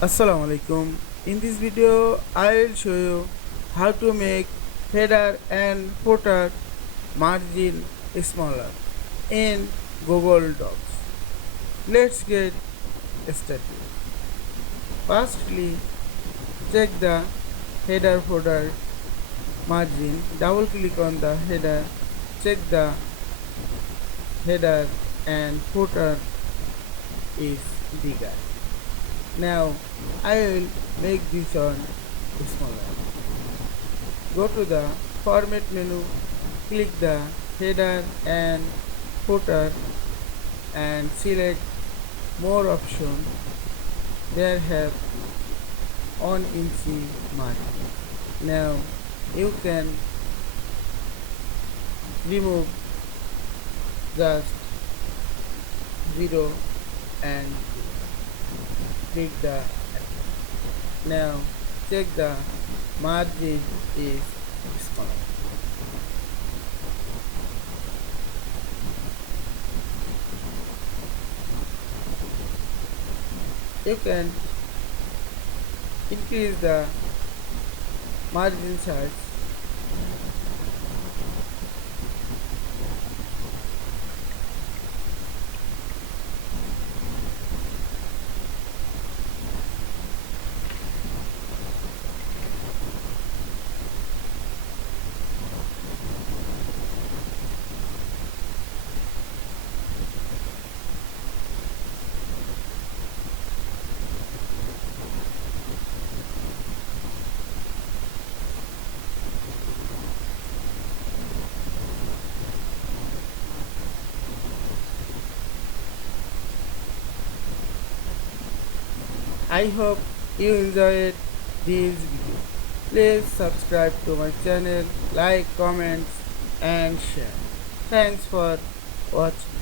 Assalamu Walaikum. In this video, I'll show you how to make header and footer margin smaller in Google Docs. Let's get started. Firstly, check the header footer margin. Double click on the header. Check the header and footer is bigger. Now I will make this one smaller. Go to the format menu, click the header and footer and select more option. There have 1 inch margin. Now you can remove just 0 and click the enter. Now check the margin is smaller. You can increase the margin size. I hope you enjoyed this video. Please subscribe to my channel, like, comments and share. Thanks for watching.